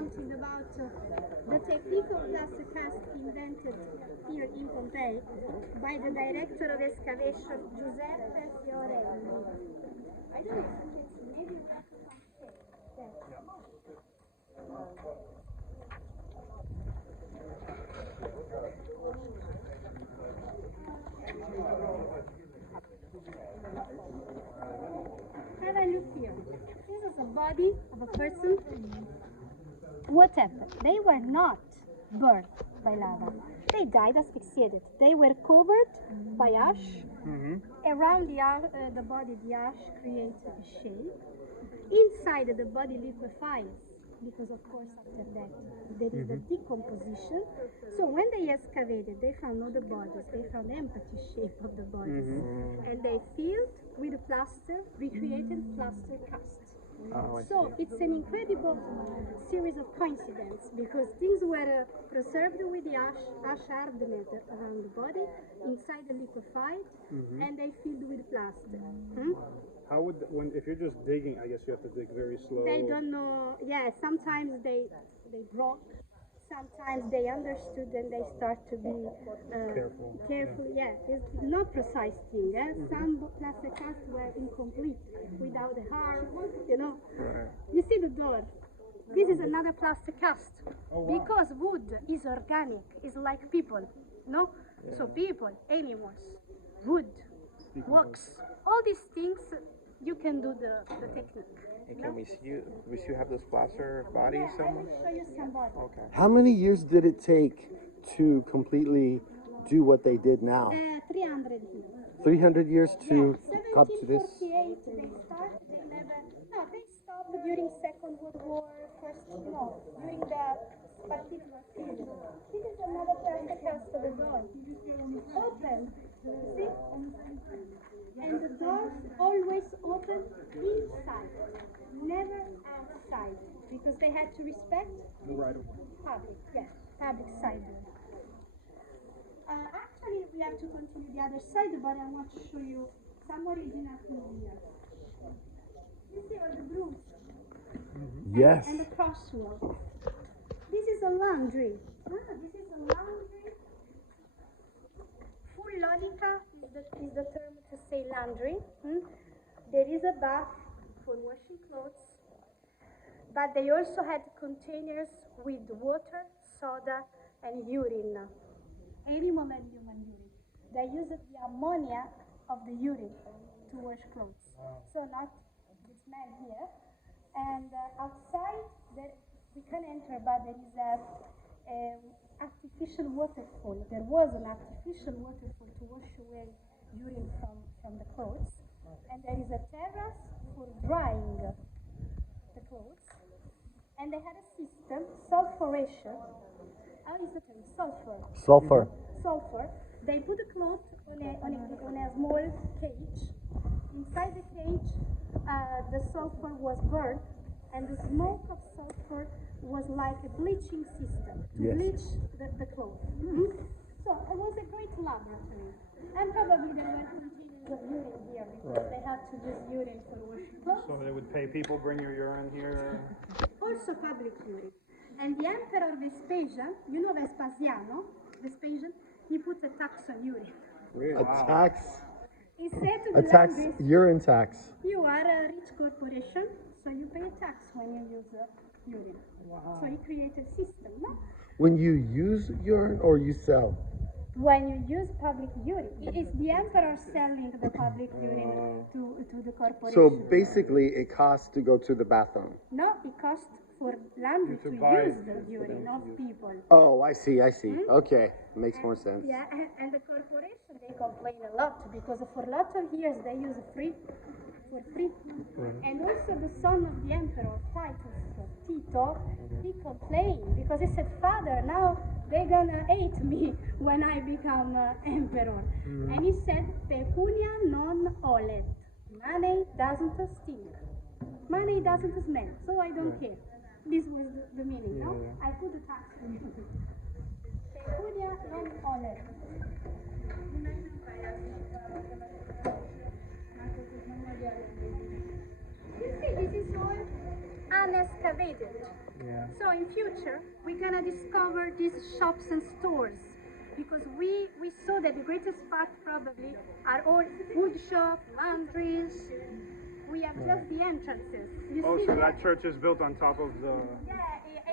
something about the technique of plaster cast invented here in Pompei by the director of excavation, Giuseppe Fiorelli. I don't know if it's maybe there. Have a look here. This is a body of a person. What happened? They were not burned by lava. They died asphyxiated. They were covered by ash. Around the body, the ash creates a shape. Inside, the body liquefies because, of course, after that there is a decomposition. So when they excavated, they found not the bodies. They found the empty shape of the bodies, and they filled with plaster, recreated plaster cast. So it's an incredible series of coincidences because things were preserved with the ash hardened around the body, inside the liquefied, and they filled with plaster. How would, if you're just digging, I guess you have to dig very slow. They don't know, yeah, sometimes they broke, sometimes they understood and they start to be careful. Yeah, it's not precise thing. Some plaster casts were incomplete, without a heart, you know. You see the door? This is another plaster cast. Because wood is organic, it's like people, no? So people, animals, wood, wax, all these things, you can do the technique. And can we see you have this plaster body somewhere? I will show you some body. Okay. How many years did it take to completely do what they did now? 300 years. 300 years to come to this? 1748 they started, they stopped during Second World War, first, during the particular period. This is another plaster cast of the door. Open, see? And the doors always open inside, never outside, because they had to respect public side. Actually, we have to continue the other side, but I want to show you some original things here. You see all the brooms? Yes. And the crosswalk. This is a laundry. This is a laundry. Full logica is the term to say laundry. There is a bath for washing clothes, but they also had containers with water, soda, and urine. Any moment human urine. They used the ammonia of the urine to wash clothes. So not the smell here. And outside, we can enter, but there is a artificial waterfall. There was an artificial waterfall to wash away urine from the clothes. And there is a terrace for drying the clothes. And they had a system, sulfuration. How is the term? Sulfur. Sulfur. They put the cloth on a small cage. Inside the cage, the sulfur was burned, and the smoke of sulfur was like a bleaching system to bleach the cloth. So it was a great laboratory. And probably there were containers of urine here because they had to use urine for washing clothes. So they would pay people, bring your urine here? Also public urine. And the Emperor Vespasian, you know Vespasian, he put a tax on urine. A tax? He said to A the tax, laundries, urine tax. you are a rich corporation, so you pay a tax when you use urine. So he created a system, no? When you use urine or you sell? When you use public urine, it is the emperor selling the public urine to the corporation. So basically it costs to go to the bathroom. No, it costs for laundry to use the urine of people. Oh, I see. Okay, makes more sense. Yeah, and the corporation, they complain a lot because for lots of years they use for free. And also the son of the emperor, Titus, Tito, he complained because he said, Father, now they're gonna hate me when I become emperor. And he said, pecunia non olet. Money doesn't stink. Money doesn't smell, so I don't care. This was the meaning, no? I put the tax for you. Pecunia non olet. You see, this is all unexcavated. Yeah. So in future, we're gonna discover these shops and stores because we saw that the greatest part probably are all wood shops, laundries. We have just the entrances. You Oh, see so there? that church is built on top of the. Yeah,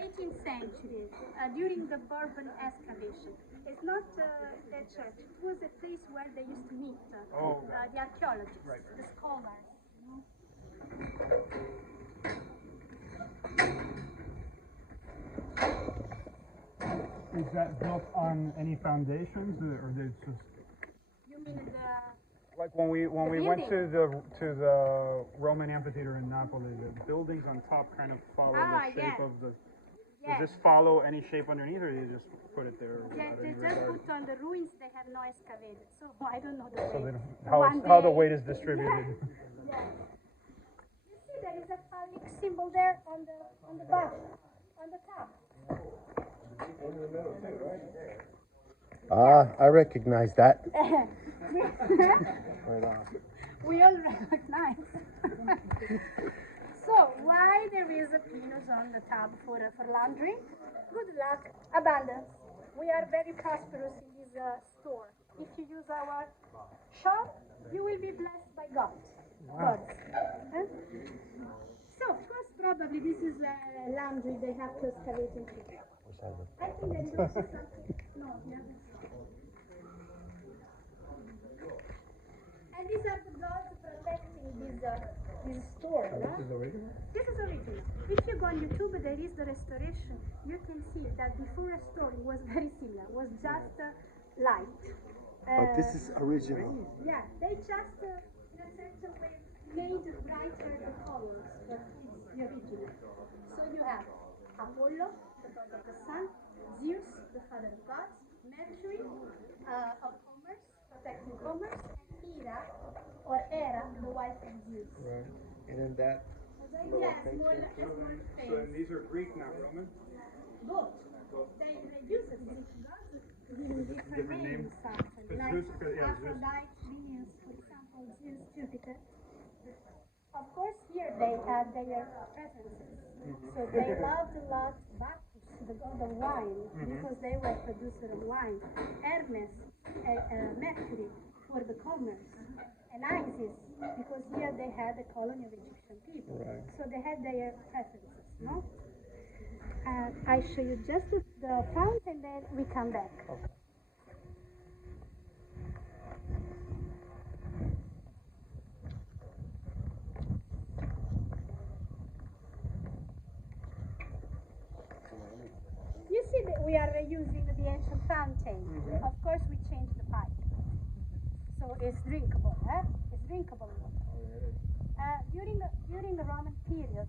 18th century, during the Bourbon excavation. It's not the church. It was a place where they used to meet Oh, okay. the archaeologists, Right. the scholars. Is that built on any foundations, or there's just You mean the like when we went building? to the Roman amphitheater in Napoli, the buildings on top kind of follow Ah, the shape yeah. of the. Yeah. Does this follow any shape underneath, or you just put it there without They any just regard? put on the ruins. They have no excavated, so I don't know the So weight. they don't, One how the day- weight is distributed. Yeah. You see, there is a phallic symbol there on the back, on the top. Ah, I recognize that. Right on. We all recognize. So why there is a penis on the tab for laundry? Good luck, abundance. We are very prosperous in this store. If you use our shop, you will be blessed by God. God. Huh? So first, probably this is laundry. They have to excavate into. I think there is also something. No, yeah. And these are the gods protecting this store, no? This is original. This is original. If you go on YouTube, there is the restoration. You can see that before restoring was very similar. Was just light. But this is original. Yeah, they just in a certain way made brighter the colors, but it's the original. So you have Apollo, the god of the sun, Zeus, the father of gods, Mercury, of commerce, protecting commerce, and Hera, or Hera, the wife of Zeus. Right. And then that. Yeah, small So face. these are Greek, not Roman. Both. They use it, Greek gods, giving different names often. Like Zeus, yeah, Zeus. Aphrodite, Venus, for example, Zeus, Jupiter. Of course, here they have their preferences. So they loved a lot Bacchus, the god of wine, because they were producer of wine. Hermes, Mercury, for the commerce. And Isis, because here they had a colony of Egyptian people. Right. So they had their preferences, no? I show you just the font and then we come back. Okay. You see that we are reusing the ancient fountain. Of course, we changed the pipe. So it's drinkable, eh? It's drinkable water. During the Roman period,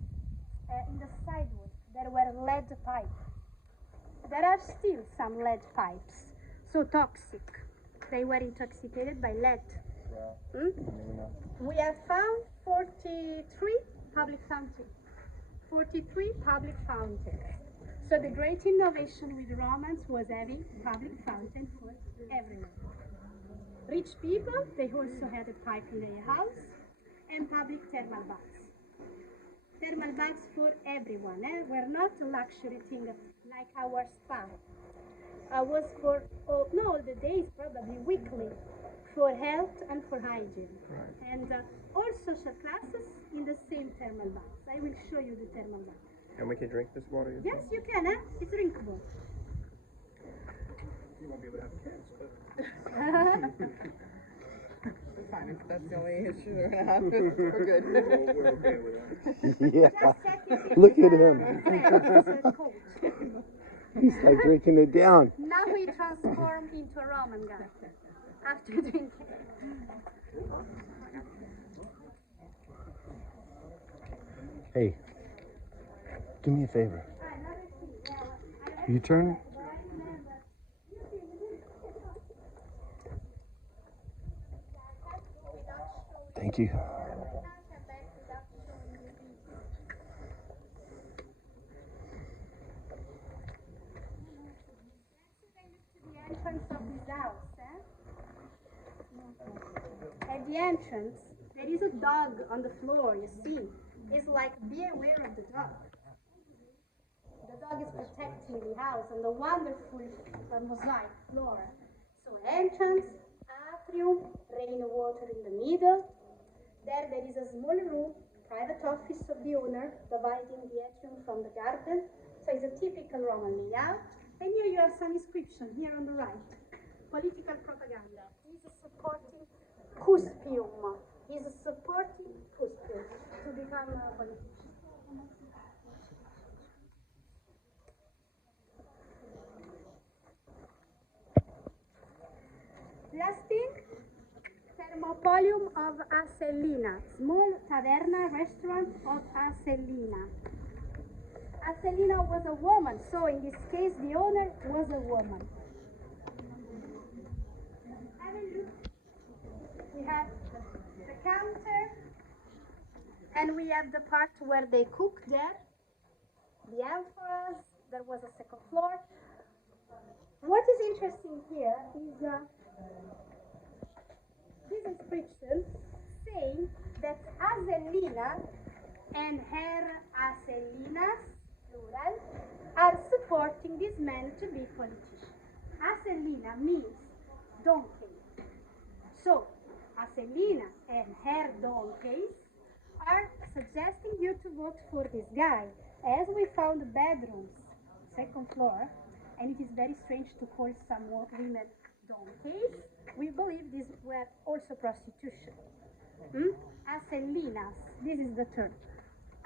in the sidewalk, there were lead pipes. There are still some lead pipes, so toxic. They were intoxicated by lead. Hmm? We have found 43 public fountains. 43 public fountains. So the great innovation with the Romans was having public fountain for everyone. Rich people, they also had a pipe in their house, and public thermal baths. Thermal baths for everyone, were not a luxury thing like our spa. Was for all the days, probably weekly, for health and for hygiene. Right. And all social classes in the same thermal baths. I will show you the thermal bath. And we can drink this water? you Yes, you can, it's drinkable. You won't be able to have kids, but. Fine, if that's the only issue we're gonna have, we're good. We're okay with that. Yeah. Just check if Look it's, at him. French, coach. He's like drinking it down. Now we transform into a Roman guy after drinking. Hey, do me a favor. You turn it. Thank you. The entrance of this house, At the entrance, there is a dog on the floor, you see. It's like, be aware of the dog. Italy house and the wonderful mosaic floor. So entrance, atrium, rainwater in the middle. There is a small room, private office of the owner, dividing the atrium from the garden. So it's a typical Roman layout. And here you have some inscription, here on the right. Political propaganda. He's supporting cuspium. He's supporting cuspium to become a politician. Last thing, Thermopolium of Asellina, small taverna restaurant of Asellina. Asellina was a woman, so in this case the owner was a woman. Have a look. We have the counter, and we have the part where they cook there. The amphoras, there was a second floor. What is interesting here is this inscription saying that Asellina and her Asellinas, plural, are supporting this man to be politician. Asellina means donkey. So, Asellina and her donkeys are suggesting you to vote for this guy. As we found bedrooms, second floor, and it is very strange to call some women donkeys, we believe these were also prostitution. Asellinas, this is the term.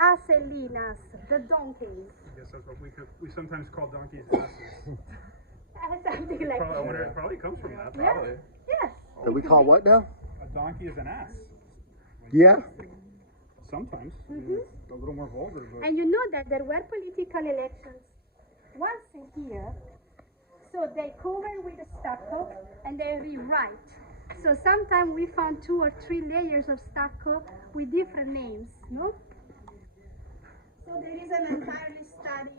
Asellinas, the donkeys. I guess that's what we sometimes call donkeys asses. Something like I wonder, that. it probably comes from that. Yeah. Probably. Yes. That we call what now? A donkey is an ass. Yeah. Sometimes. It's a little more vulgar, but And you know that there were political elections once a year, so they cover with a stucco and they rewrite. So sometimes we found 2 or 3 layers of stucco with different names, no? So there is an entirely study,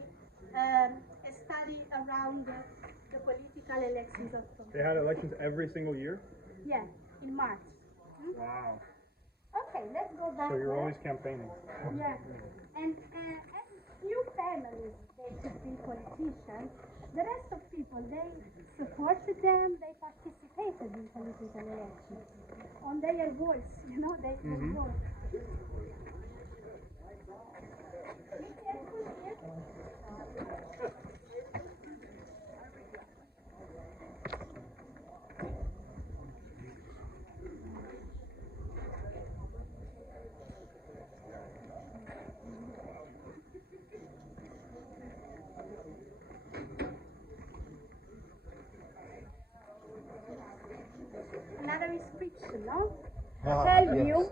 a study around the political elections of they had elections every single year. Yeah, in March. Wow. Okay, let's go back. So you're there. always campaigning. Yeah, and as few families they could be politicians, the rest of people they supported them, they participated in political elections on their voice, you know, they vote. Be careful here. Another inscription, no? Helvium,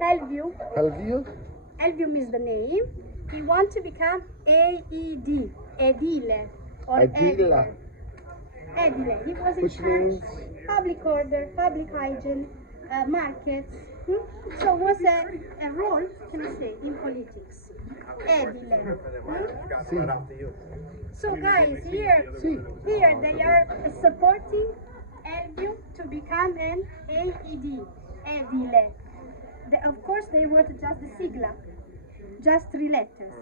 Helvium, Helvia? Helvium is the name. He wants to become AED, Edile, or Edile. Edile. He was in Which charge means? public order, public hygiene, markets. So was a role, can I say, in politics. Edile. So guys, here they are supporting Helvium to become an AED, Edile. Of course, they wrote just the sigla, just 3 letters.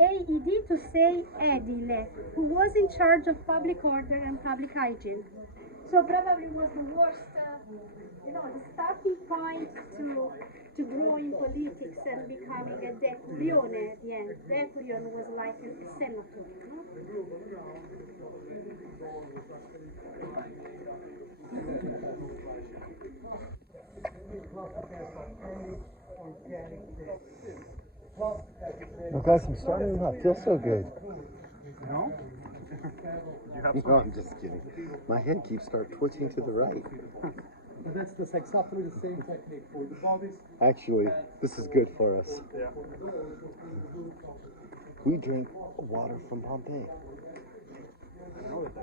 AED to say Edile, who was in charge of public order and public hygiene. So probably was the worst, the starting point to grow in politics and becoming a decurione at the end. Decurion was like a senator. Oh, guys, I'm starting to not feel so good. No? You have No, I'm just kidding. My head keeps twitching to the right. That's exactly the same technique for the bodies. Actually, this is good for us. Yeah. We drink water from Pompei. I know that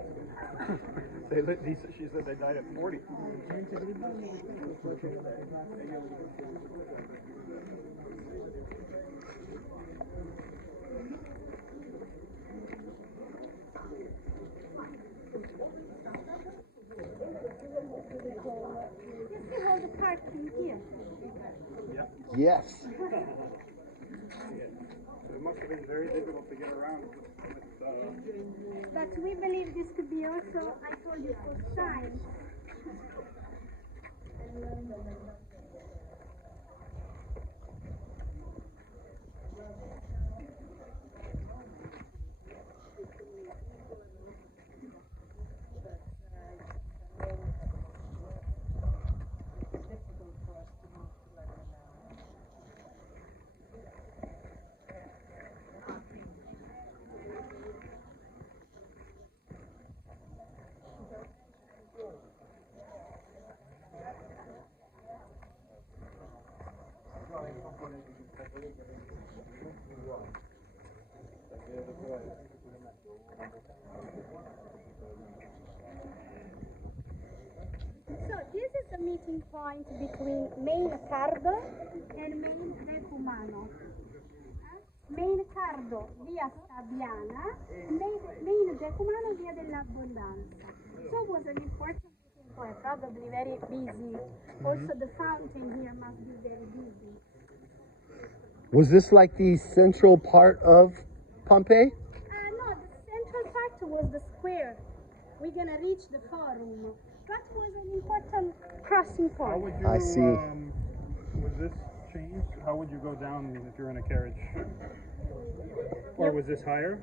that's good. She said they died at 40. You see all the parking here. Yes. It must have been very difficult to get around with But we believe this could be also, I told you, for science. So this is the meeting point between main Cardo and main Decumano. Main Cardo via Stabiana, main Decumano via dell'Abbondanza. So it was an important meeting point, probably very busy. Also the fountain here must be very busy. Was this like the central part of Pompeii? No, the central part was the square. We're gonna reach the forum. That was an important crossing How point. would you, I see. Was this changed? How would you go down if you're in a carriage? Or was this higher?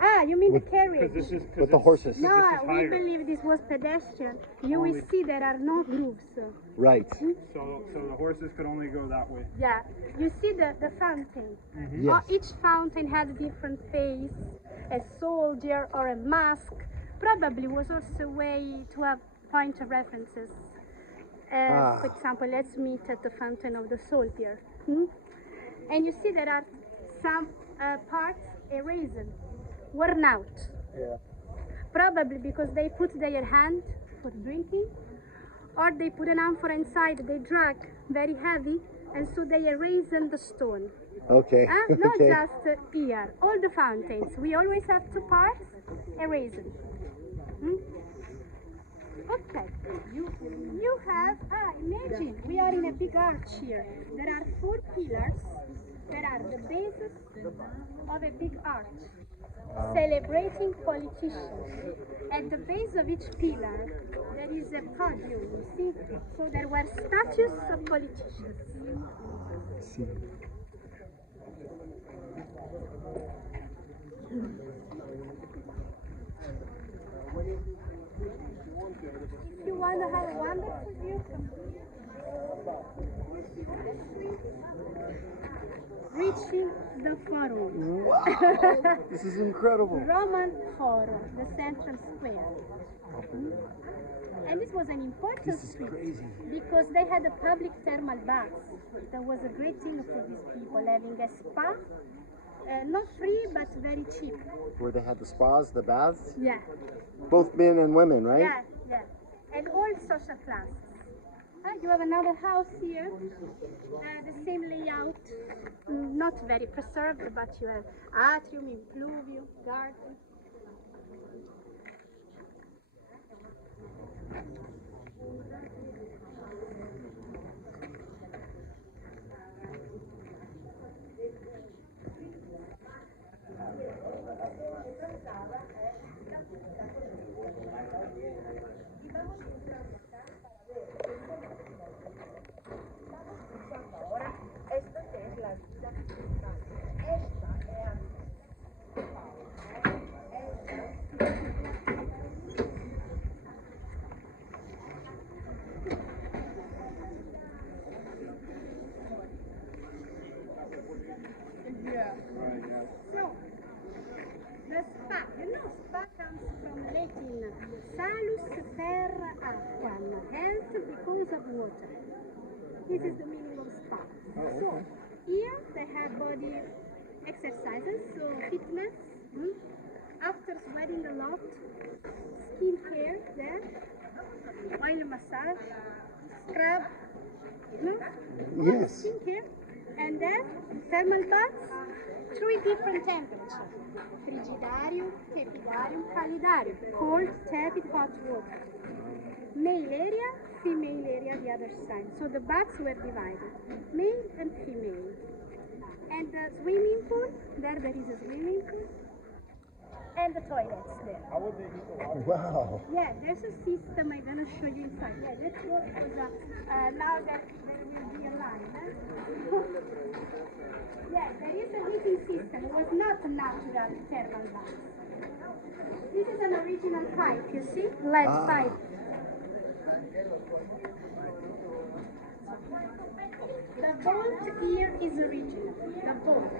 Ah, you mean With- the carriage? Because this is... With the horses. No, this is we higher. believe this was pedestrian. You will see there are no grooves. Right. So the horses could only go that way. Yeah, you see the fountain. Yes. Each fountain had a different face, a soldier or a mask. Probably was also a way to have point of references. For example, let's meet at the fountain of the soldier. And you see there are some parts erased, worn out. Yeah. Probably because they put their hand for drinking, or they put an amphora inside, they drank very heavy, and so they erased the stone. Okay. Not Okay. just here, all the fountains. We always have two parts erased. Okay. You have, imagine, we are in a big arch here. There are 4 pillars that are the basis of a big arch, celebrating politicians. At the base of each pillar, there is a podium, you see? So there were statues of politicians. See. If you want to have a wonderful view from here, reaching the forum. Wow. This is incredible. Roman Forum, the central square. And this was an important This is street crazy. because they had a public thermal bath. That was a great thing for these people, having a spa, not free but very cheap. Where they had the spas, the baths, Yeah, both men and women, right? yeah, yeah. And all social classes. You have another house here, the same layout, not very preserved, but you have atrium, impluvium, garden. So, the spa, spa comes from Latin salus per aquam, health because of water. This is the meaning of spa. So, here they have body exercises, so fitness, after sweating a lot, skin care there, oil massage, scrub, Yes. skin care, and then thermal baths, 3 different temperatures: frigidarium, tepidarium, calidarium, cold, tepid, hot water. Male area, female area the other side. So the baths were divided, male and female. And the swimming pool, there is a swimming pool. And the toilets there. How would they eat the water? Wow. Yeah, there's a system I'm gonna show you inside. Yeah, let's go because now that there will be a line. Yeah, there is a heating system. It was not a natural thermal bath. This is an original pipe, you see? Lead pipe. The bolt here is original. The bolt.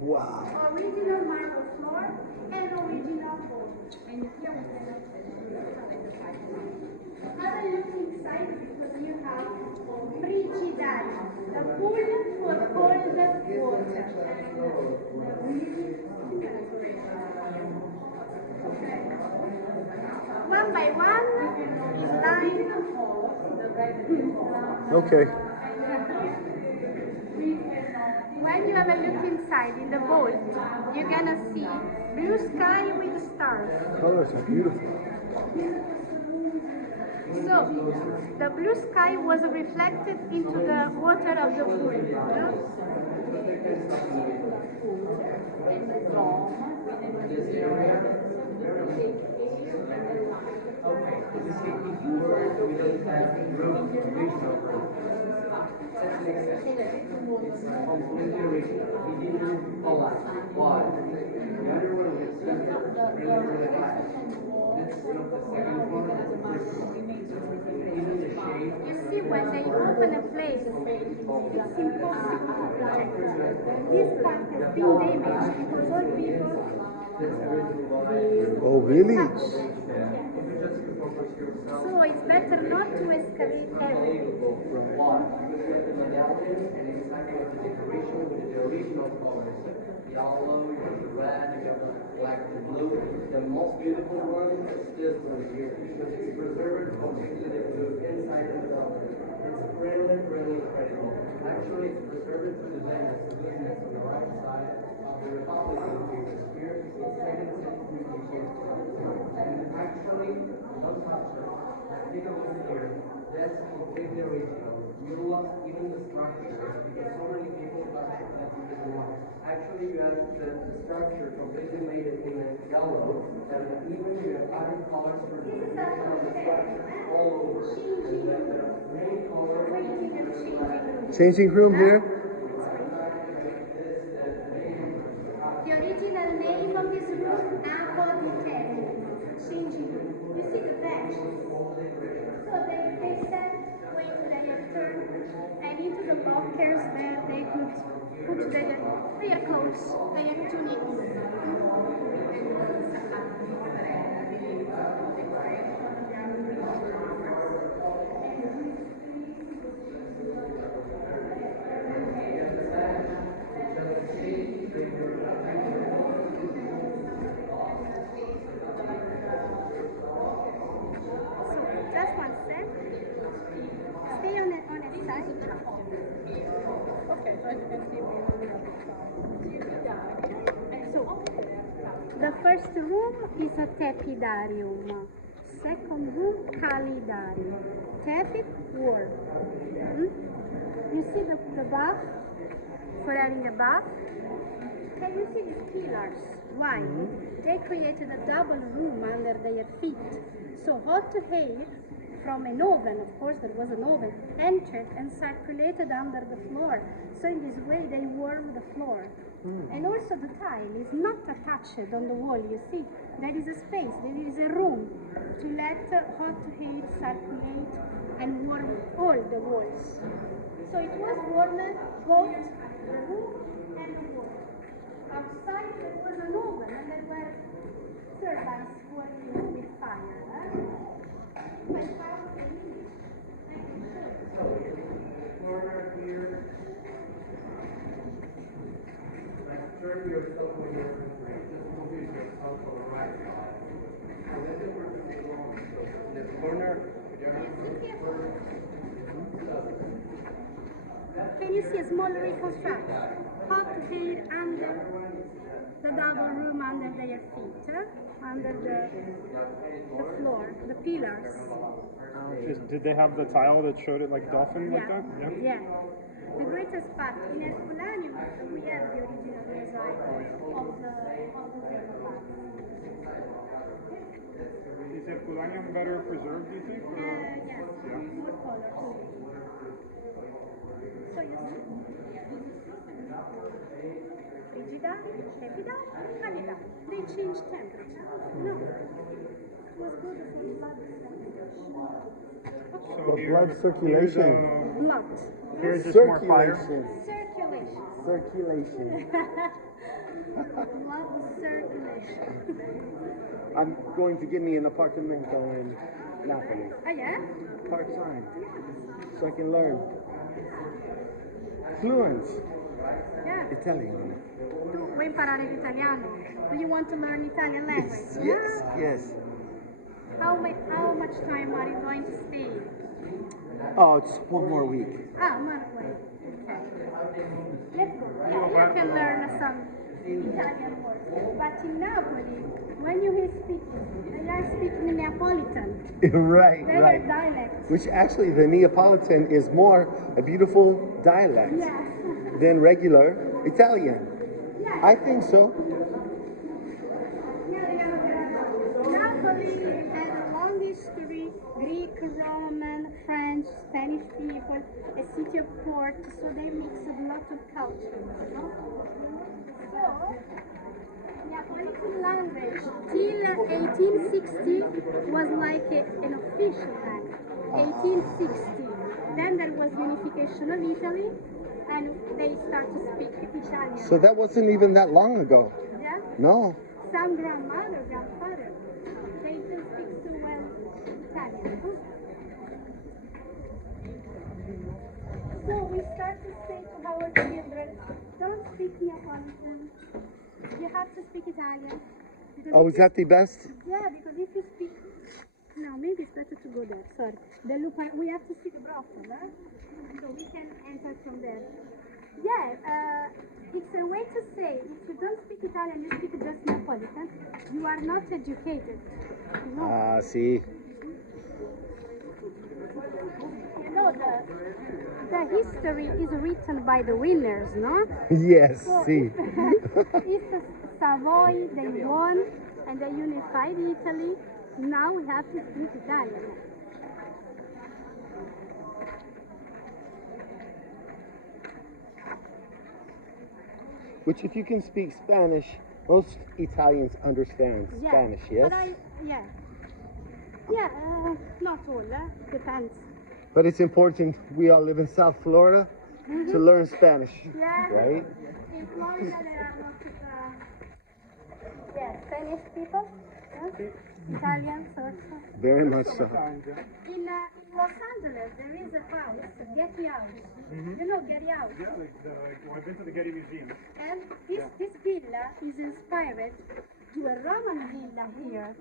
Wow. Original marble floor and original bolt. Have a look inside because you have frigidaire, the pool for cold water. One by one is lined. Okay. When you have a look inside in the vault, you're gonna see blue sky with stars. Colors are beautiful. So, the blue sky was reflected into the water of the pool. You see, when they open a place, it's impossible to protect. This part has been damaged because all people. Oh, really? So it's better not to excavate everything. Yellow, you have the red, you have the black, the blue. The most beautiful one is this one here because it's preserved completely the blue inside and out. It's really, really incredible. Actually, it's preserved to the Venice, the goodness on the right side of the Republic of Jesus. Here, it's 2nd century BC. And actually, don't touch it. Take a look here. That's completely original. You lost even the structure because so many people touch it that you didn't want. Actually, you have the structure completely made it in yellow, and even you have other colors for the protection of the structure all over. And the main color. Changing room here? The original name of this room, Pompei Italy. Changing room. You see the bench? So they sat when they have turned, and into the lockers there they could put their clothes, their tunics. Just one sec. Stay on a side. Okay, so the first room is a tepidarium. Second room, calidarium. Tepid, warm. You see the bath for having a bath? Can you see these pillars? Why? They created a double room under their feet. So hot air from an oven, of course there was an oven, entered and circulated under the floor. So in this way they warm the floor. And also the tile is not attached on the wall, you see. There is a space, there is a room to let hot air circulate and warm all the walls. So it was warmer both the room and the wall. Outside there was an oven and there were turbines working with fire. Corner here. Turn yourself when you're just move yourself to the right side. And then you were to be long. So the corner, Can you see a small reconstruction? Hot air under the double room under their feet, under the floor, the pillars. Did they have the tile that showed it like dolphin like that? Yeah. The greatest part in Herculaneum, we have the original design of the thermal bath. Is Herculaneum better preserved, do you think? Or? Yes, more color too. So you see, frigida, tepida, calida. They changed temperature. No, it was good for blood circulation. For blood circulation. Blood. Here's just more fire. Circulation. Circulation. Circulation. Blood circulation. I'm going to get me an apartamento in Napoli. Oh yeah? Part-time. So I can learn fluent Yeah. Italian. Tu vuoi imparare l'italiano? Do you want to learn Italian language? Yes, yes. How much time are you going to stay? Oh, it's one more week. Ah, month away. Okay. Let's go. You can learn some Italian words. But in Napoli, when you hear speaking, they are speaking Neapolitan. Right, They are right. dialect. Which actually, the Neapolitan is more a beautiful dialect Yeah. than regular Italian. Yeah. I think so. Napoli has a long history, Greek, Roman, French, Spanish people, a city of port, so they mix a lot of cultures, you know? So, Neapolitan language till 1860 was like an official language. 1860. Then there was unification of Italy, and they started to speak Italian. So that wasn't even that long ago. Yeah? No. Some grandmother, grandfather, they don't speak so well Italian. So we start to say to our children, don't speak Neapolitan. You have to speak Italian. Because Oh, if is that the best? Yeah, because if you speak... No, maybe it's better to go there, sorry. The lupa, we have to see the brothel, so we can enter from there. Yeah, it's a way to say, if you don't speak Italian, you speak just Neapolitan, you are not educated. You know, See. you know the history is written by the winners, no? Yes, So see. if Savoy, they won, and they unified Italy, now we have to speak Italian. Which, if you can speak Spanish, most Italians understand Yeah, Spanish, yes? But not all, depends. But it's important, we all live in South Florida, to learn Spanish, Yeah. right? In Florida, there are lots of Spanish people, Italians also. Very much so. In Los Angeles, there is a house, Getty House. You know Getty House? Yeah, I've been to the Getty Museum. And this villa is inspired to a Roman villa here.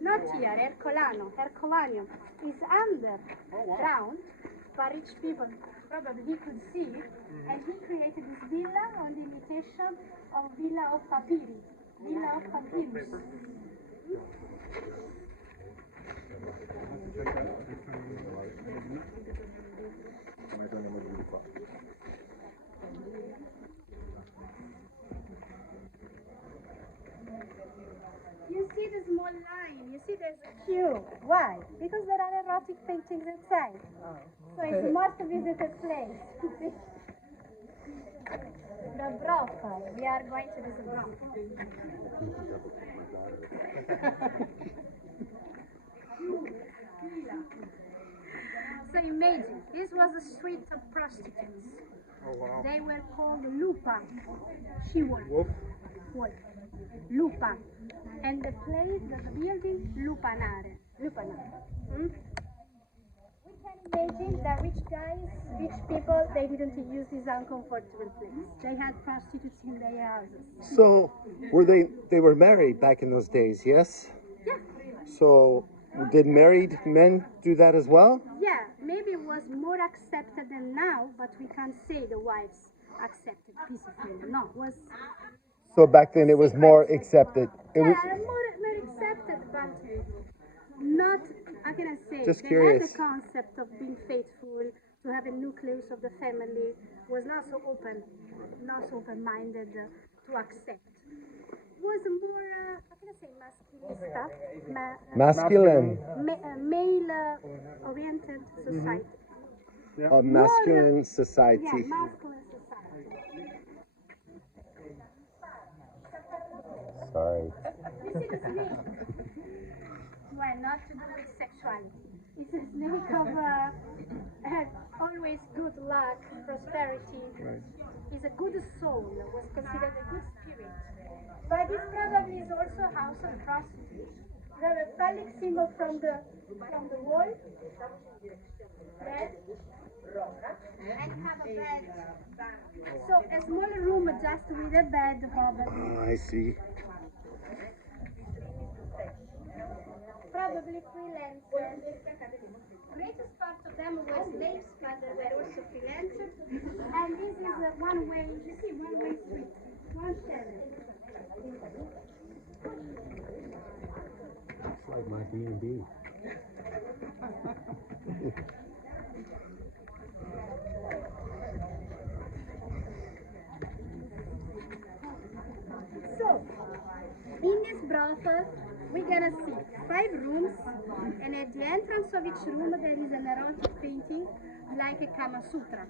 Not here, Herculaneum is underground, but rich people probably he could see, and he created this villa on the imitation of Villa of Papyri, Villa of Papyrus. You see the small line, you see there's a queue. Why? Because there are erotic paintings inside. So it's a most visited place. The brothel. We are going to this brothel. So imagine, this was a street of prostitutes. Oh, wow. They were called lupa. She was. Wolf? Wolf. Lupa. And the place, the building, lupanare. Lupanare. Hmm? We can imagine that rich guys, rich people, they didn't use this uncomfortable place. They had prostitutes in their houses. So, they were married back in those days, yes? Yeah. So, did married men do that as well? Yeah, maybe it was more accepted than now, but we can't say the wives accepted peacefully. No, it was So back then it was more accepted. It was more accepted, but not, how can I say, Just they curious. had the concept of being faithful, to have a nucleus of the family, was not so open-minded to accept. Was more, how can I say, masculista, masculine, male-oriented society. a masculine Yeah, society. masculine society. Sorry. This is a snake. Well, not to do with sexuality. It's a snake of always good luck, prosperity. Is a good soul, was considered a good spirit. But this probably is also a house of prostitutes. You have a phallic symbol from the wall, bed, and have a bed. So a small room just with a bed, probably. Oh, I see. Probably freelancers. Greatest part of them were slaves, but they were also freelancers. And this is a one-way, you see, one-way street, one channel. It's like my B&B. So, in this brothel, we're gonna see 5 rooms, and at the entrance of each room there is an erotic painting, like a Kama Sutra.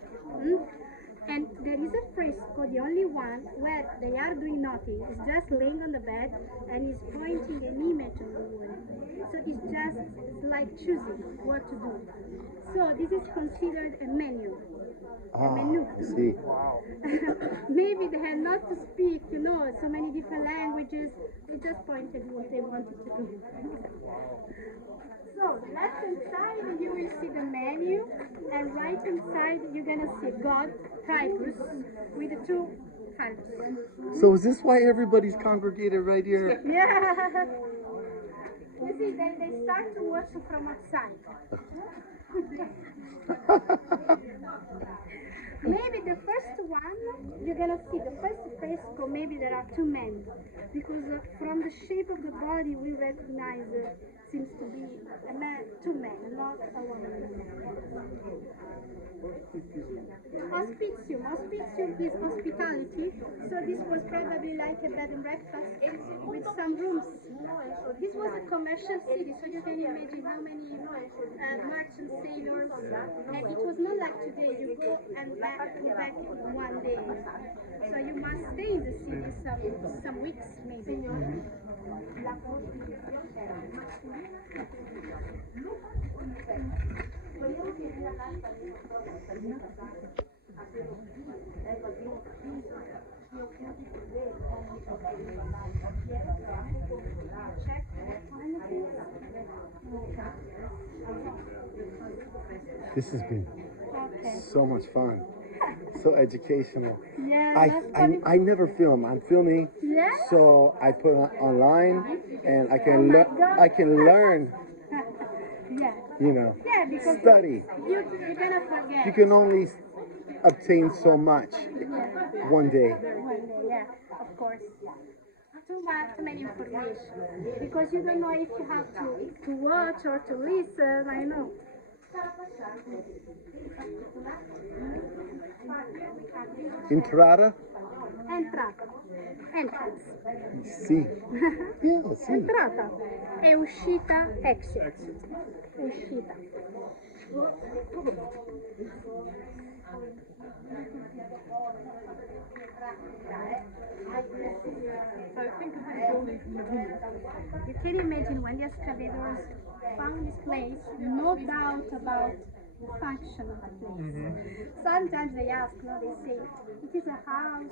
And there is a fresco, the only one, where they are doing nothing. It's just laying on the bed and is pointing an image on the wall. So it's like choosing what to do. So this is considered a menu. Menu. See. Maybe they had not to speak, so many different languages. They just pointed what they wanted to do. So, left hand side you will see the menu, and right hand side you're gonna see God, Titus, with the 2 halves. So is this why everybody's congregated right here? Yeah. You see, then they start to worship from outside. Maybe the first one, you're gonna see the first fresco, maybe there are 2 men. Because from the shape of the body, we recognize seems to be a man, 2 men, not a woman. Hospitium. Hospitium is hospitality, so this was probably like a bed and breakfast with some rooms. This was a commercial city, so you can imagine how many merchant sailors, and it was not like today, you go and go back in one day. So you must stay in the city some weeks maybe. This has been so much fun. So educational. Yeah, I never film. I'm filming, Yeah? so I put it online, and I can God. I can learn. Yeah. Yeah, because Study. you're gonna forget. You can only obtain so much one day. One day, yeah, of course. Too many information. Because you don't know if you have to watch or to listen, I know. Entrada? Entrata. Entrance. Sì. Yeah, sì. Entrata. E uscita, exit. Uscita. You can imagine when the excavators found this place, no doubt about the function of the place. Sometimes they ask, they say, it is a house,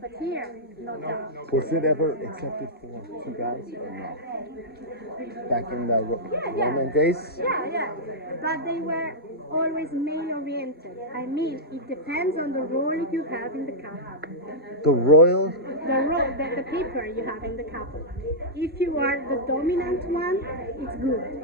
but here, no doubt. Was it ever accepted for 2 guys or no? Back in the Roman days? Yeah. But they were always male-oriented. I mean, it depends on the role you have in the couple. The royal? The paper you have in the couple. If you are the dominant one, it's good.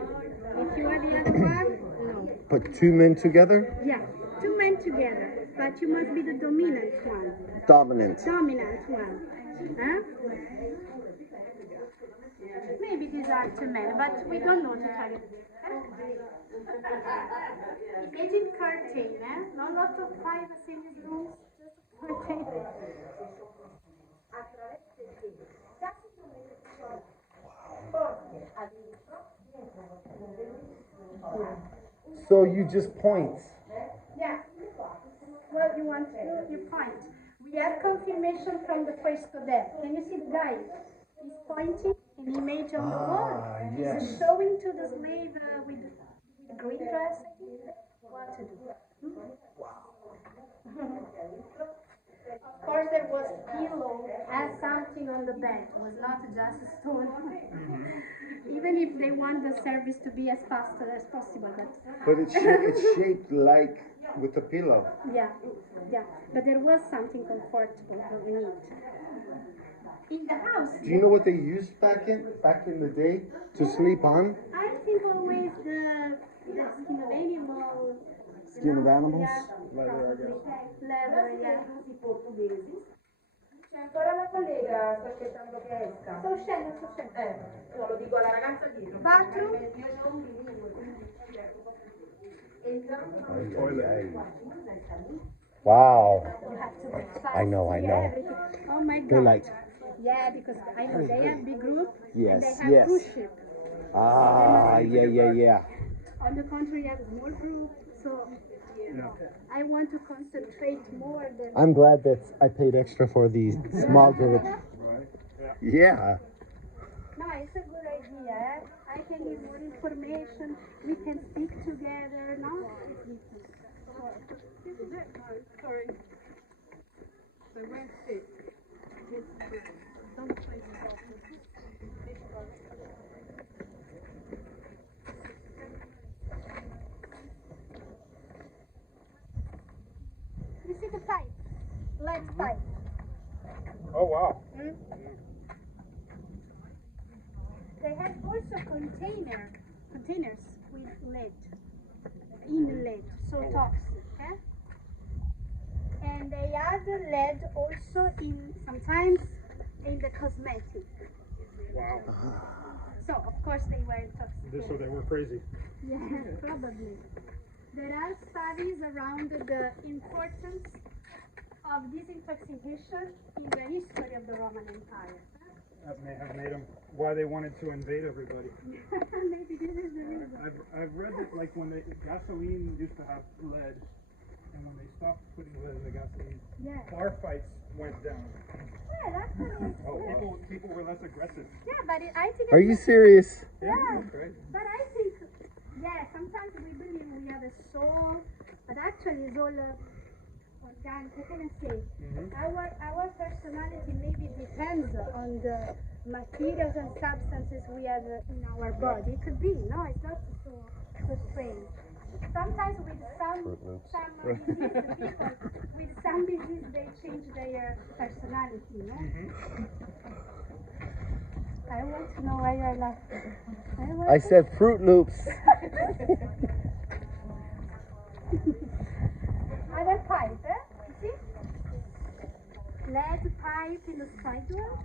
If you are the other one, no. But 2 men together? Yeah, 2 men together, but you must be the dominant one. Dominant. Dominant one. Huh? Maybe these are two men, but we don't know to tell you. Getting curtain, not a lot of privacy in these rooms, just curtain. So you just point. Yeah. What you want to do, you point. We have confirmation from the fresco there. Can you see the guy? He's pointing an image on the wall. Yes. He's showing to the slave with the green dress what to do. Of course, there was pillow and something on the bed. It was not just a stone. Even if they want the service to be as fast as possible, But it's shaped like with a pillow. yeah, but there was something comfortable in it. In the house, Do you know what they used back in the day to sleep on? I think always the skin of animal. Skin of animals? Yeah, Leather, I guess. leather, yeah. C'è ancora la collega, sto aspettando che esca. Sto scendo. No, lo dico alla ragazza dietro. Bathroom? Io non mi dico. Wow. You have to be fast. I know. Everything. Oh my They're God. like, Yeah, because I know they have big group Yes, and they have yes. cruise ship. yeah. On the contrary, you have a small group, so I want to concentrate more than. I'm glad that I paid extra for the small group. Yeah. No, it's a good idea. I can give more information. We can speak together. No. Sorry. You see the pipe? Lead pipe. Oh, wow. They have also containers with lead, in lead, so toxic. And they have the lead also sometimes in the cosmetic. Wow. So of course they were intoxicated. So they were crazy. Yeah, probably. There are studies around the importance of this intoxication in the history of the Roman Empire. That may have made them why they wanted to invade everybody. Maybe this is the reason. I've read that like when gasoline used to have lead, and when they stopped putting lead in the gasoline, Yeah. bar fights went down. Yeah, actually. People were less aggressive. Yeah, but I think. Are you serious? Yeah. That's right. But I think, yeah, sometimes we believe we have a soul, but actually it's all organic. What can I say? Our personality maybe depends on the materials and substances we have in our body. It could be, no, it's not so strange. Sometimes with some disease, people with some disease they change their personality, no? I want to know why you're laughing. I said Fruit Loops. Other pipe, You see? Lead pipe in the sidewall.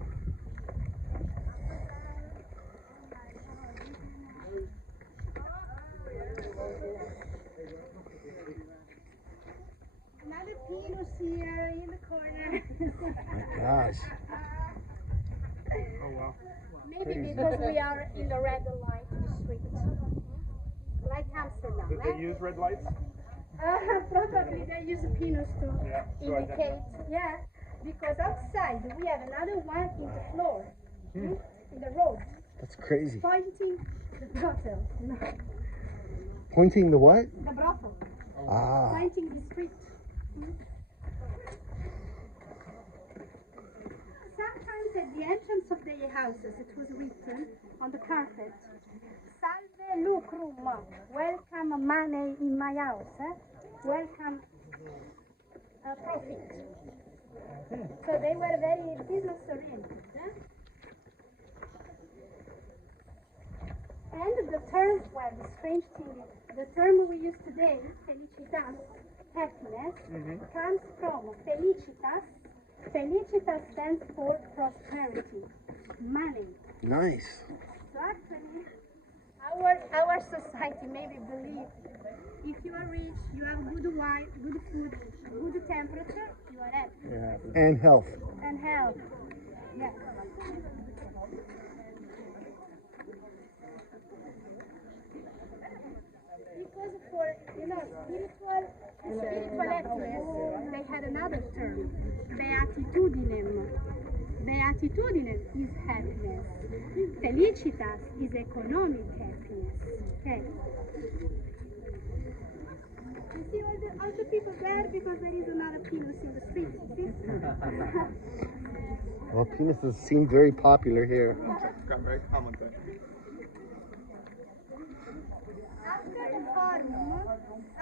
Another Pinus here in the corner. Gosh. Oh, wow. Maybe because we are in the red light district. Like Amsterdam, Did they use red lights? Probably they use Pinus to Yeah, to indicate. Yeah, because outside we have another one in the floor, in the road, That's crazy. pointing the brothel. Pointing the what? The brothel. Ah. Pointing the street. Sometimes at the entrance of their houses it was written on the carpet, Salve lucrum, welcome money in my house, welcome profit. So they were very business oriented. And the term, well, the strange thing is, the term we use today, felicitas, happiness, comes from felicitas, Felicitas stands for prosperity, money. Nice. So actually, our society maybe believes if you are rich, you have good wine, good food, good temperature, you are happy. Yeah. And health. And health. Yes. Because for spiritual happiness, they had another term, beatitudinem. Beatitudinem is happiness. Felicitas is economic happiness. Okay. You see all the people there because there is another penis in the street. See? Well, penises seem very popular here.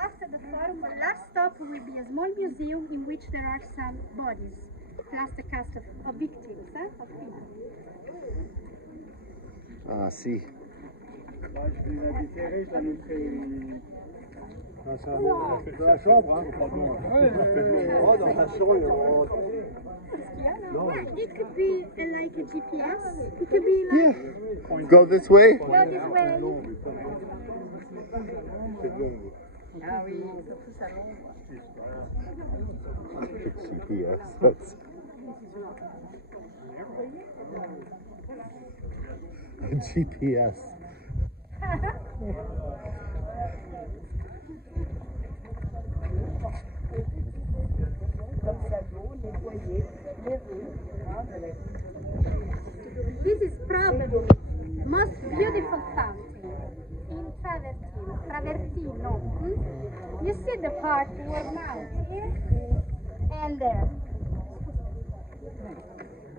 After the forum, the last stop will be a small museum in which there are some bodies, plus the cast of victims, of people. Ah, sì. Dans la chambre, hein. Oh, dans la chambre. Yeah, it could be like a GPS. It could be like Yeah. Go this way? go this way. Ah oui, surtout ça l'ombre. GPS. That's... GPS. This is probably most beautiful fountain in Travertino. You see the part where now here and there.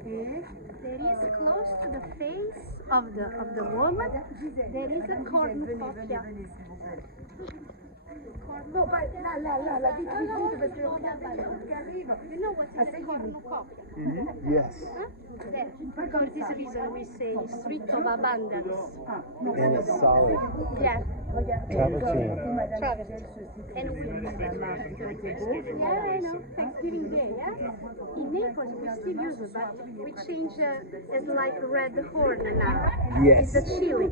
There is close to the face of the woman. There is a cornucopia. No, but you know what is a cornucopia? Yes. There. For this reason we say street of abundance. And it's solid. Yeah. Travertine. And we, yeah, I know, Thanksgiving Day, yeah? In Naples we still use it, but we change it's like red horn now. Yes. It's a chili,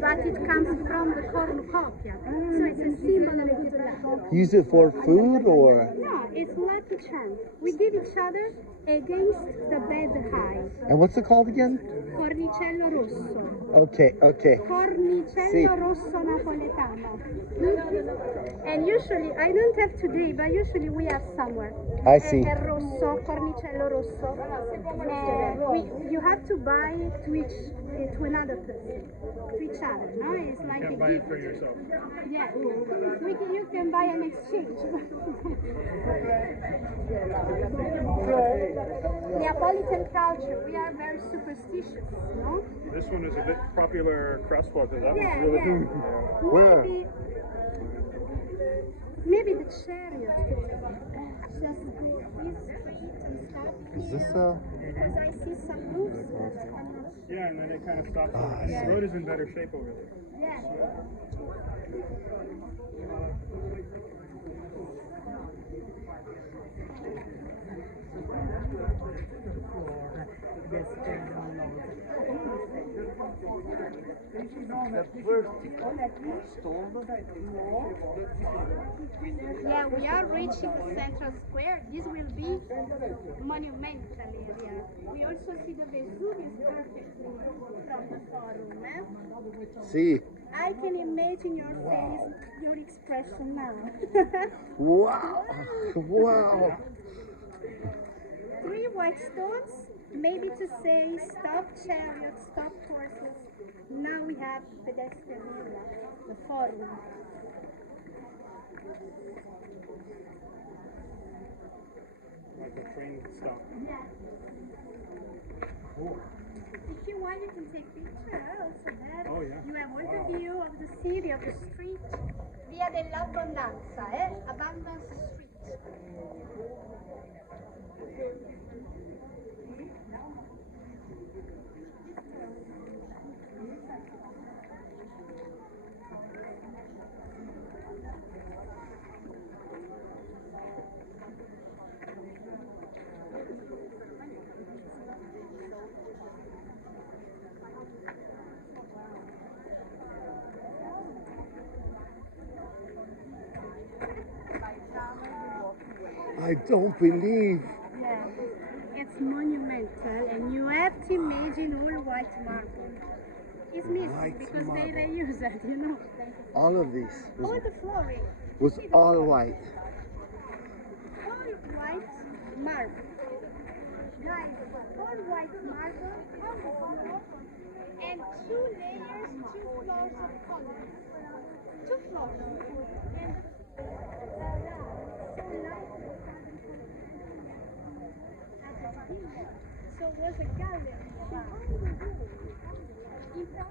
but it comes from the cornucopia. So it's a symbol of good luck. Use it for food or? No, it's lucky chance. We give each other against the bad eye. And what's it called again? Cornicello rosso. Okay, okay. Cornicello Sì. rosso napoletano. And usually, I don't have today, but usually we have somewhere. I see. A rosso, cornicello rosso. You have to buy it to another person, to each other. No, it's like Can't a buy it gift. for yourself. Yeah, you can buy an exchange. Neapolitan culture, we are very superstitious, no? This one is a bit popular crosswalk because that Yeah, one's really yeah. Where? Maybe the chariot could just go this street and stop Is here. this Because I see some roofs, but I'm not sure. Yeah, and then it kind of stops over there. The road is in better shape over there. Yeah. Yeah, we are reaching the central square. This will be monumental area. We also see the Vesuvius perfectly from the forum. See. I can imagine your face, your expression now. Wow. Wow. 3 white stones, maybe to say stop chariots, stop horses. Now we have pedestrian area, the forum. Like a train stop. Yeah. If you want, you can take pictures also there. Oh, yeah. You have all the view of the city, of the street. Via dell'Abbondanza, Abundance Street. I don't believe. Yeah, it's monumental, and you have to imagine all white marble. It's missing White because marble. they reuse it, you know. All of these All the flooring. was all white. All white marble. Guys, all white marble on the floor, and 2 layers, 2 floors of columns. 2 floors. And so light. So there's a gallery behind the wall. In front of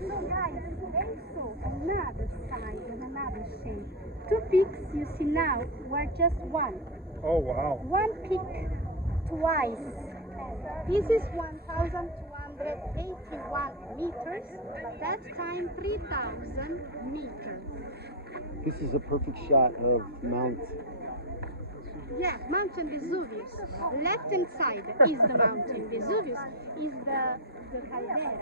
so guys, they saw another side and another shape. 2 peaks you see now were just one. Oh, wow. 1 peak twice. This is 1,281 meters. That time 3,000 meters. This is a perfect shot of Mount. Yeah, Mountain Vesuvius. Left hand side is the mountain. Vesuvius is the caldera.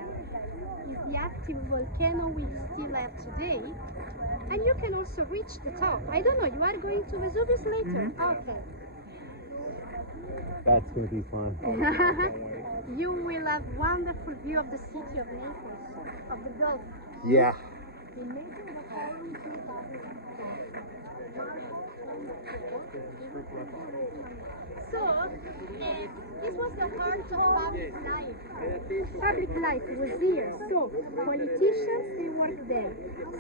Is the active volcano we still have today. And you can also reach the top. I don't know, you are going to Vesuvius later? Okay. That's gonna be fun. You will have wonderful view of the city of Naples, of the Gulf. Yeah. So, this was the heart of public life. Public life was here. So, politicians, they worked there.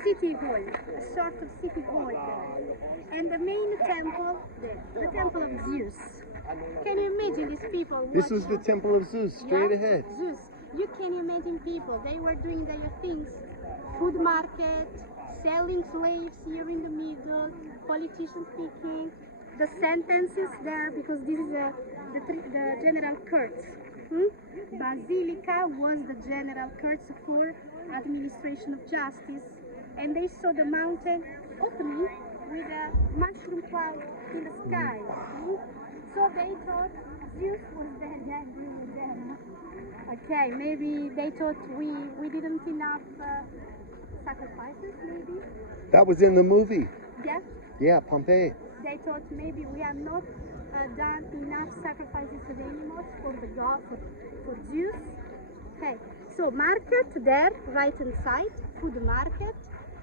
City hall, a sort of city hall there. And the main temple there, the temple of Zeus. Can you imagine these people? This was watching? the Temple of Zeus, straight Yeah? ahead. Zeus. You can imagine people, they were doing their things. Food market, selling slaves here in the middle, politicians speaking, the sentences there, because this is the general courts. Basilica was the general courts for administration of justice, and they saw the mountain opening with a mushroom cloud in the sky. So they thought Zeus was there, yeah, we were there. Okay, maybe they thought we didn't enough sacrifices, maybe. That was in the movie. Yeah, Yeah, Pompei. they thought maybe we have not done enough sacrifices to the animals for the god, for Zeus. Okay, so market there, right hand side, food market,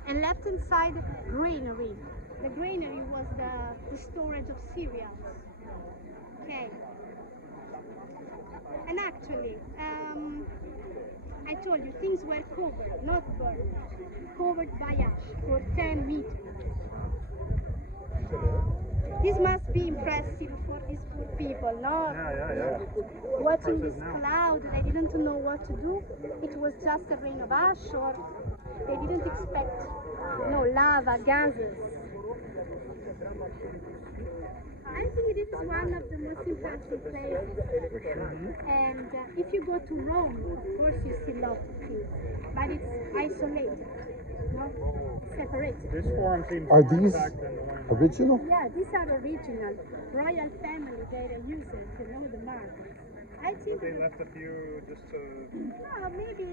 and left hand side, granary. The granary was the storage of cereals. Okay. And actually, I told you things were covered, not burned, covered by ash for 10 meters. This must be impressive for these poor people, no? Yeah. Watching this Impressive now. cloud, they didn't know what to do. It was just a rain of ash, or they didn't expect no lava, gases. I think this is one of the most impressive places. And if you go to Rome, of course you see lots of things, but it's isolated, no? Separated. This forum seems Are more these intact than the one. original? Yeah, these are original. Royal family, they are using, the marbles. I think They that- left a few just to. no, maybe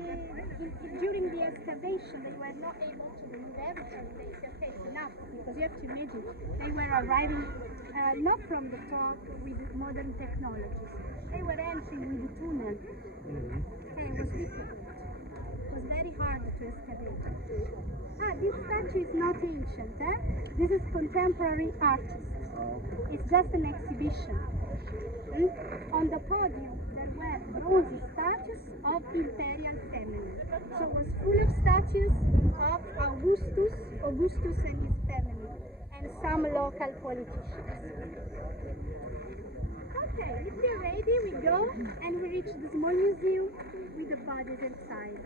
during the excavation they were not able to remove everything. They said, okay, it's enough, because you have to imagine they were arriving not from the top with modern technologies. They were entering with the tunnel. Okay, it was difficult. It was very hard to excavate. This statue is not ancient, eh? This is contemporary artists. It's just an exhibition. On the podium there were bronze statues of imperial family. So it was full of statues of Augustus and his family, and some local politicians. Okay, if you're ready, we go and we reach the small museum with the bodies inside.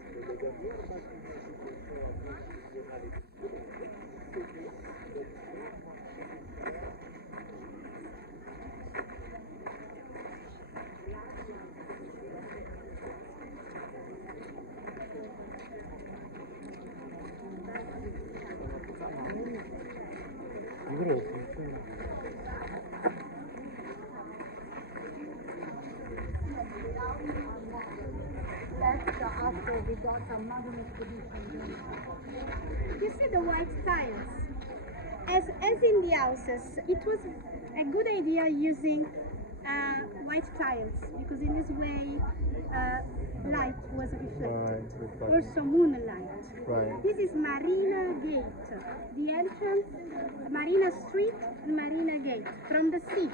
That's the upper we got some modern expedition. You see the white tiles. As in the houses, it was a good idea using white tiles because in this way light was reflected. Also moonlight. Right. This is Marina Gate, the entrance, Marina Street and Marina Gate from the sea.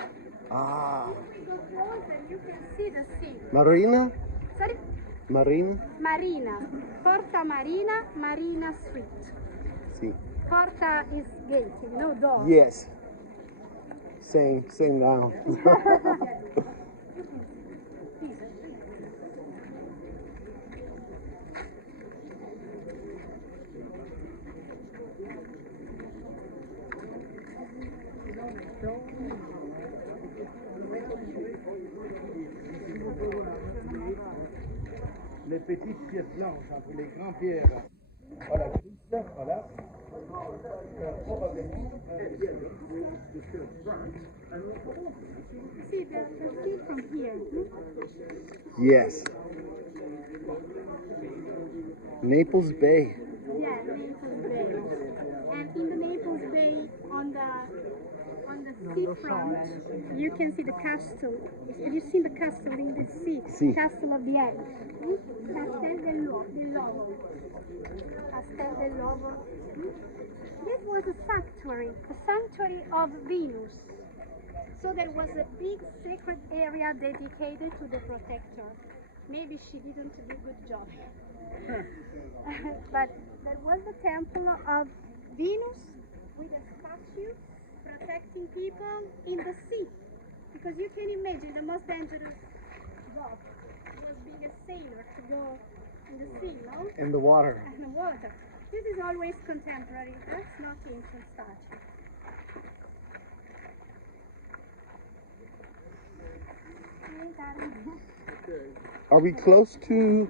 Ah. If we go closer, you can see the sea. Marina? Sorry? Marina? Marina. Porta Marina, Marina Street. See. Porta is gate, you know, door. Yes. Same now. Les petites pierres blanches entre les grandes pierres. Voilà, voilà. See the sea from here. Yes. Naples Bay. Yeah, Naples Bay. And in the Naples Bay, on the seafront, you can see the castle. Have you seen the castle in the sea? Sì. Castle of the Elf. Castel del Lovo. Castel del Lovo. This was a sanctuary of Venus. So there was a big sacred area dedicated to the protector. Maybe she didn't do a good job. But there was the temple of Venus with a statue protecting people in the sea. Because you can imagine the most dangerous job was being a sailor to go in the sea, no? In the water. And the water. This is always contemporary. That's not ancient statue. Hey, darling. Are we close to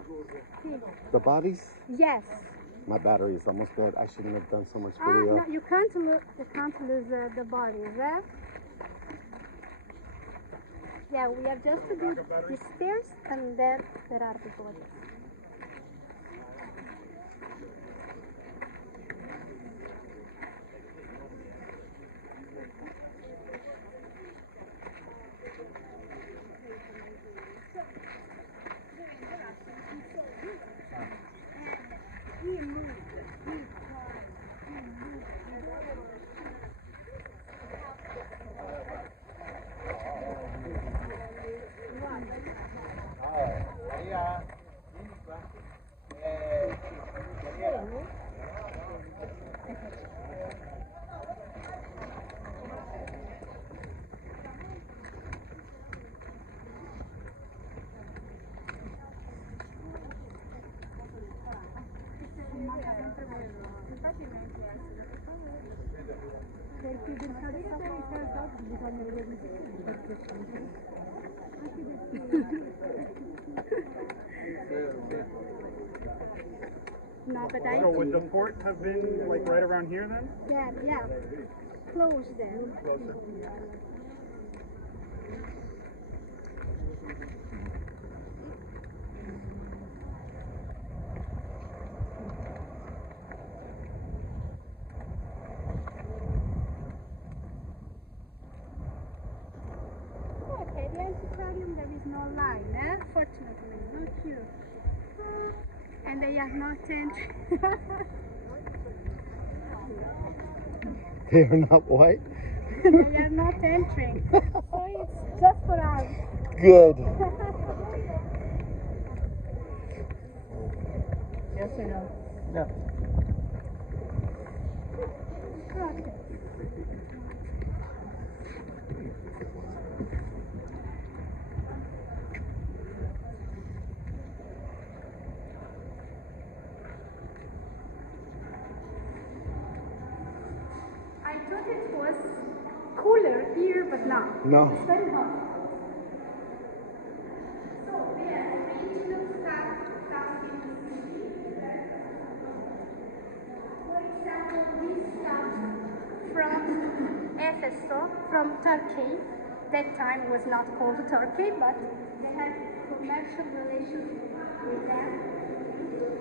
See. the bodies? Yes. My battery is almost dead. I shouldn't have done so much Ah, video. no, you can't lose the bodies, eh? Yeah, we have just these stairs, and there are the bodies. He moved. Per più del caso bisogna No, but I So would think, the port have been like right around here then? yeah, close then. Closer. Okay, the antiquarium there is no line, fortunately, not here. And they are not entering. They are not white? They are not entering. So it's just for us. Good. Yes or no? No. Okay. I thought it was cooler here, but not. No. It's very hot. So we have original stuff in the city. For example, this stuff from Ephesus, from Turkey. That time was not called Turkey, but they had commercial relations with them.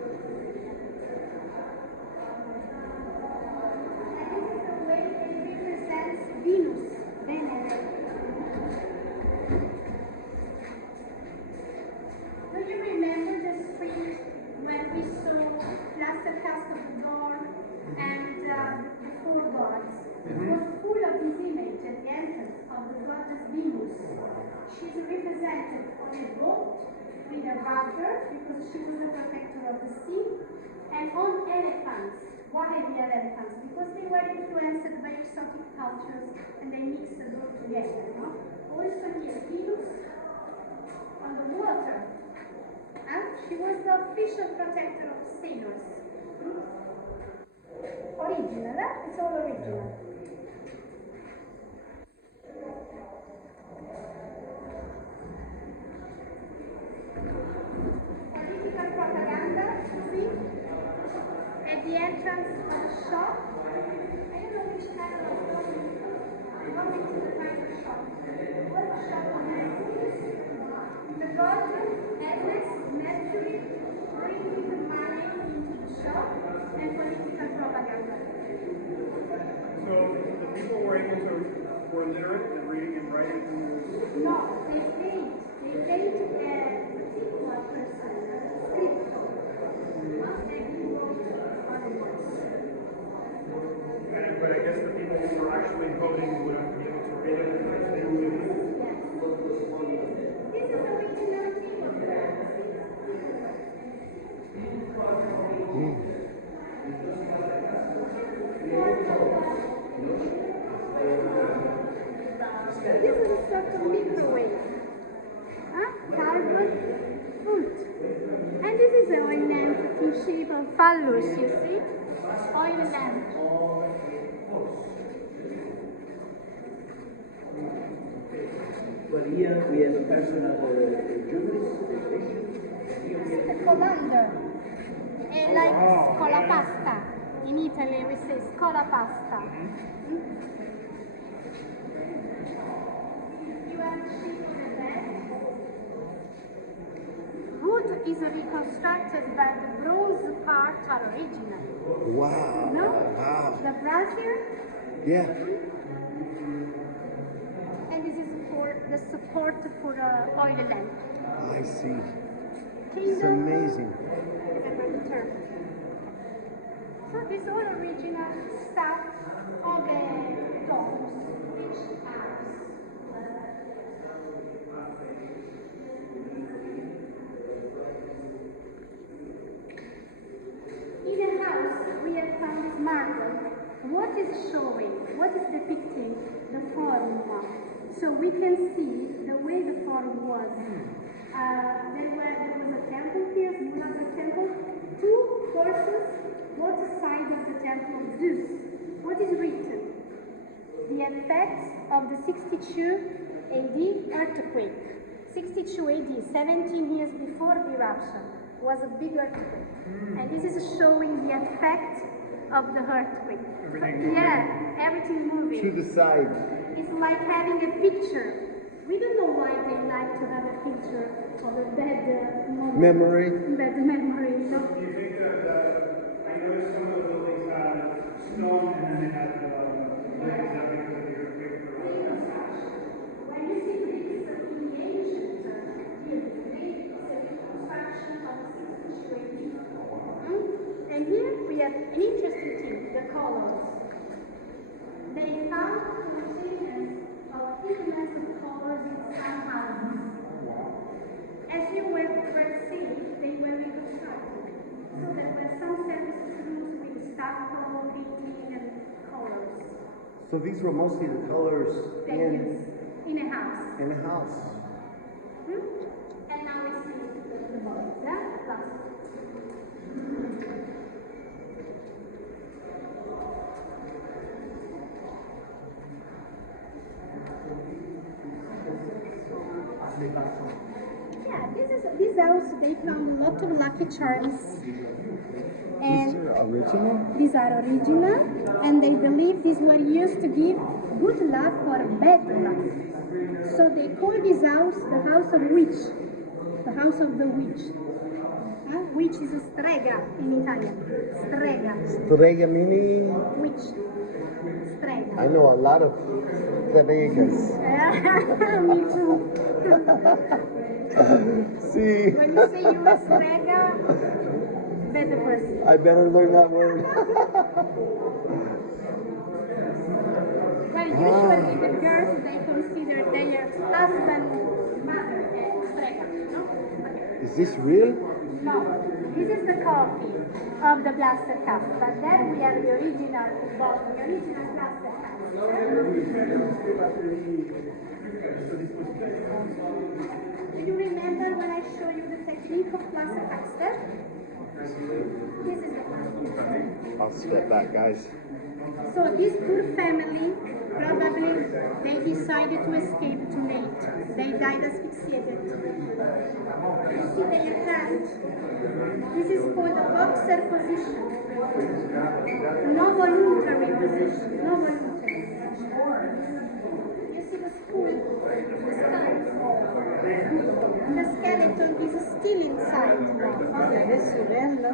on elephants. Why they have elephants? Because they were influenced by exotic cultures and they mixed the both together. No? Also here, Venus on the water. She was the official protector of sailors. Original, it's all original. Political propaganda, see? At the entrance of the shop. I don't know which kind of shop. I want it to the kind of shop. What shop on the garden, Hermes, Mercury, bringing the money into the shop, and political propaganda. So the people were literate in reading and writing? No, they paint. They paint a particular person, a scriptor. Not that he wrote other words. But I guess the people who were actually voting would be able to read it because they knew it. Yes. This is original thing. This is a sort of microwave. Carbon food. And this is an oil lamp in shape of phallus, you see? Oil lamp. Well, here we have a personal jurist station. A commander. Like scola pasta. In Italy we say scola pasta. You have sheep on the bed. Wood is reconstructed, but the bronze parts are original. Wow. No? Wow. The brazier, Yeah. and this is for the support for oil lamp. I see. Kingdom, It's amazing. remember the term. So this all original stuff on the domes, which house. In a house, we have found this marble. What is showing? What is depicting? The forum. So we can see the way the forum was. There was a temple here, another temple, two horses, both sides of the temple of Zeus. What is written? The effects of the 62 AD earthquake. 62 AD, 17 years before the eruption, was a big earthquake. And this is showing the effect of the earthquake. Yeah, everything moving. To the side. It's like having a picture. We don't know why they like to have a picture of a bad moment. Memory. Bad memory, you know? Do you think that, I noticed some of the buildings had stone and then they had bricks that because of the earthquake? When you see bricks in the ancient period, it's a reconstruction of the 62 AD. And here we have an interesting thing, the colors. They found containers of pigments of colors in some houses. As you were seeing, they were reconstructed. So there were some surfaces used with stucco, painting, and colors. So these were mostly the colors They used in a house. in the house. And now we see the bodies, yeah? Last. Yeah, this house, they found a lot of lucky charms. And These are original? these are original, and they believe these were used to give good luck or bad luck. So they call this house the house of witch, the house of the witch. Witch is a strega in Italian. Strega, Strega meaning? witch. Strega. I know a lot of stregas. Me too. See, When you say you're a strega, better person. I better learn that word. Well, usually the girls, they consider their husband mother a strega, no? Is this real? No. This is the copy of the plaster cast, but then we have the original bottle, the original plaster cast. Do you remember when I show you the technique of plaster caster? This is the plaster. I'll step back, guys. So this poor family, probably they decided to escape too late. They died asphyxiated. You see their hand? This is called a boxer position. No voluntary position. No voluntary position. You see the spoon? The skull. The skeleton is still inside. Adesso bello.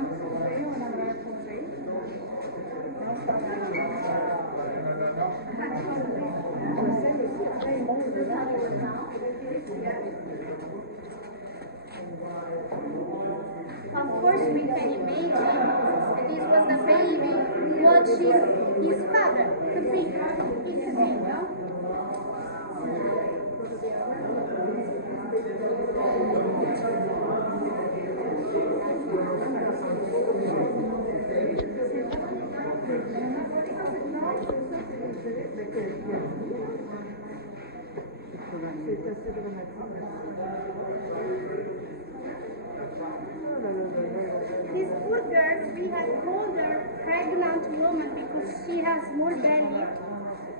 Of course, we can imagine that this was the baby watching his father. Could be, it could be, no? These poor girls, we have called her pregnant woman because she has more belly,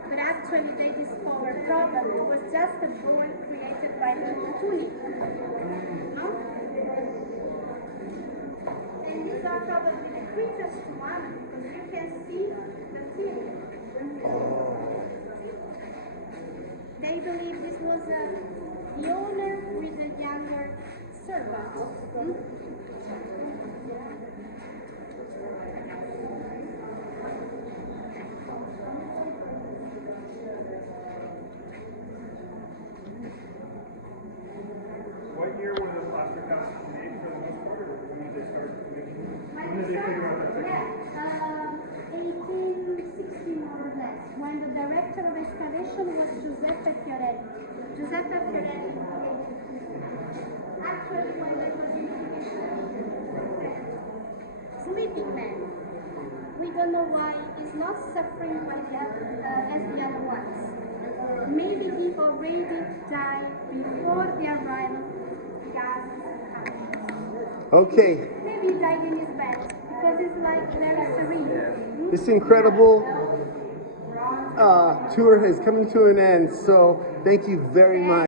but actually they discovered probably it was just a ball created by the tunic. No? And these are probably the quickest one because you can see the teeth. They believe this was the owner with a younger servant. What year were the plaster casts made for the most part, or when did they start making? When did they figure out that technique? 1860 more or less, when the director of excavation was Giuseppe Fiorelli. Giuseppe Fiorelli, actually when there was sleeping man. We don't know why he's not suffering as the other ones. Maybe he already died before the arrival of gas. Okay, Maybe he died in his bed because it's like very serene. this incredible tour is coming to an end, so thank you very much.